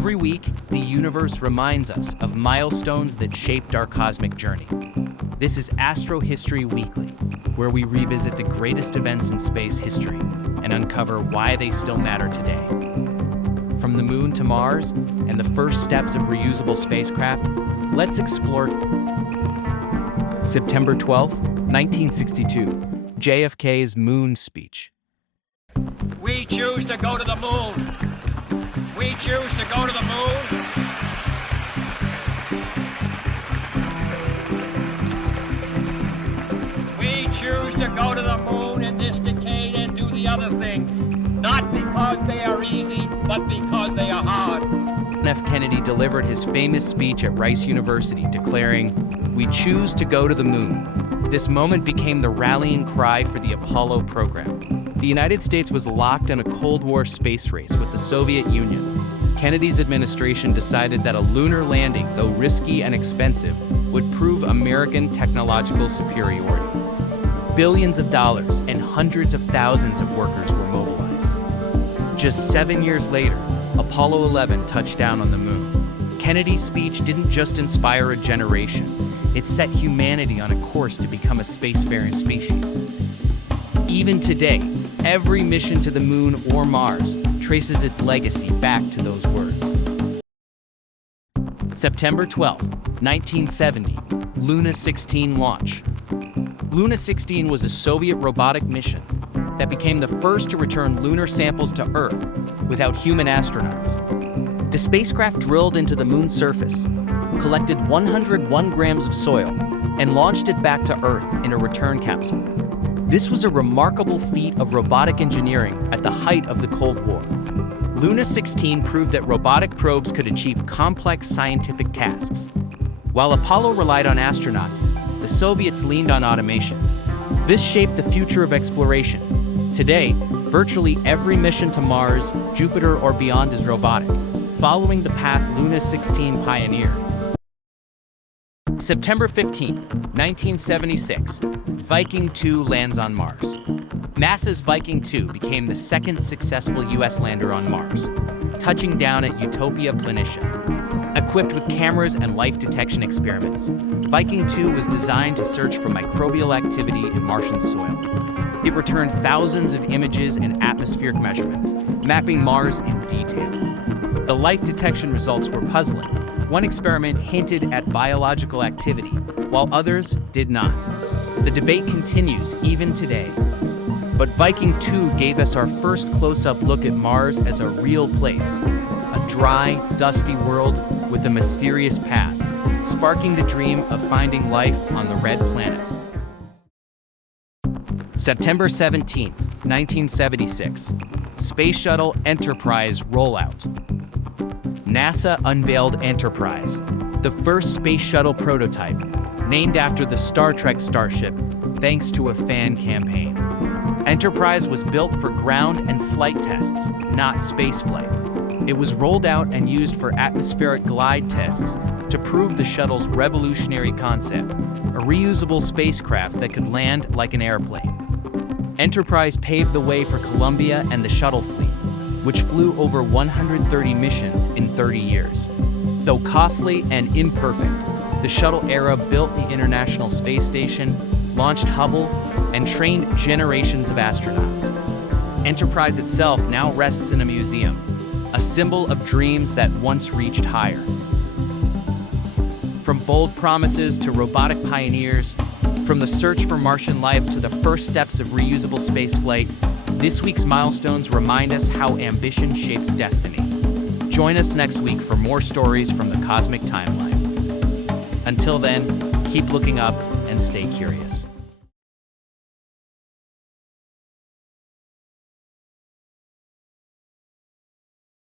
Every week, the universe reminds us of milestones that shaped our cosmic journey. This is AstroHistory Weekly, where we revisit the greatest events in space history and uncover why they still matter today. From the moon to Mars and the first steps of reusable spacecraft, let's explore September 12, 1962, JFK's Moon Speech. We choose to go to the moon. We choose to go to the moon. We choose to go to the moon in this decade and do the other things, not because they are easy, but because they are hard. F. Kennedy delivered his famous speech at Rice University declaring, "We choose to go to the moon." This moment became the rallying cry for the Apollo program. The United States was locked in a Cold War space race with the Soviet Union. Kennedy's administration decided that a lunar landing, though risky and expensive, would prove American technological superiority. Billions of dollars and hundreds of thousands of workers were mobilized. Just 7 years later, Apollo 11 touched down on the moon. Kennedy's speech didn't just inspire a generation, it set humanity on a course to become a spacefaring species. Even today, every mission to the moon or Mars traces its legacy back to those words. September 12, 1970, Luna 16 launch. Luna 16 was a Soviet robotic mission that became the first to return lunar samples to Earth without human astronauts. The spacecraft drilled into the moon's surface, collected 101 grams of soil, and launched it back to Earth in a return capsule. This was a remarkable feat of robotic engineering at the height of the Cold War. Luna 16 proved that robotic probes could achieve complex scientific tasks. While Apollo relied on astronauts, the Soviets leaned on automation. This shaped the future of exploration. Today, virtually every mission to Mars, Jupiter, or beyond is robotic, following the path Luna 16 pioneered. September 15, 1976, Viking 2 lands on Mars. NASA's Viking 2 became the second successful U.S. lander on Mars, touching down at Utopia Planitia. Equipped with cameras and life detection experiments, Viking 2 was designed to search for microbial activity in Martian soil. It returned thousands of images and atmospheric measurements, mapping Mars in detail. The life detection results were puzzling. One experiment hinted at biological activity, while others did not. The debate continues even today. But Viking 2 gave us our first close-up look at Mars as a real place, a dry, dusty world with a mysterious past, sparking the dream of finding life on the red planet. September 17, 1976, Space Shuttle Enterprise Rollout. NASA unveiled Enterprise, the first space shuttle prototype, named after the Star Trek starship, thanks to a fan campaign. Enterprise was built for ground and flight tests, not spaceflight. It was rolled out and used for atmospheric glide tests to prove the shuttle's revolutionary concept, a reusable spacecraft that could land like an airplane. Enterprise paved the way for Columbia and the shuttle fleet, which flew over 130 missions in 30 years. Though costly and imperfect, the shuttle era built the International Space Station, launched Hubble, and trained generations of astronauts. Enterprise itself now rests in a museum, a symbol of dreams that once reached higher. From bold promises to robotic pioneers, from the search for Martian life to the first steps of reusable spaceflight, this week's milestones remind us how ambition shapes destiny. Join us next week for more stories from the cosmic timeline. Until then, keep looking up and stay curious.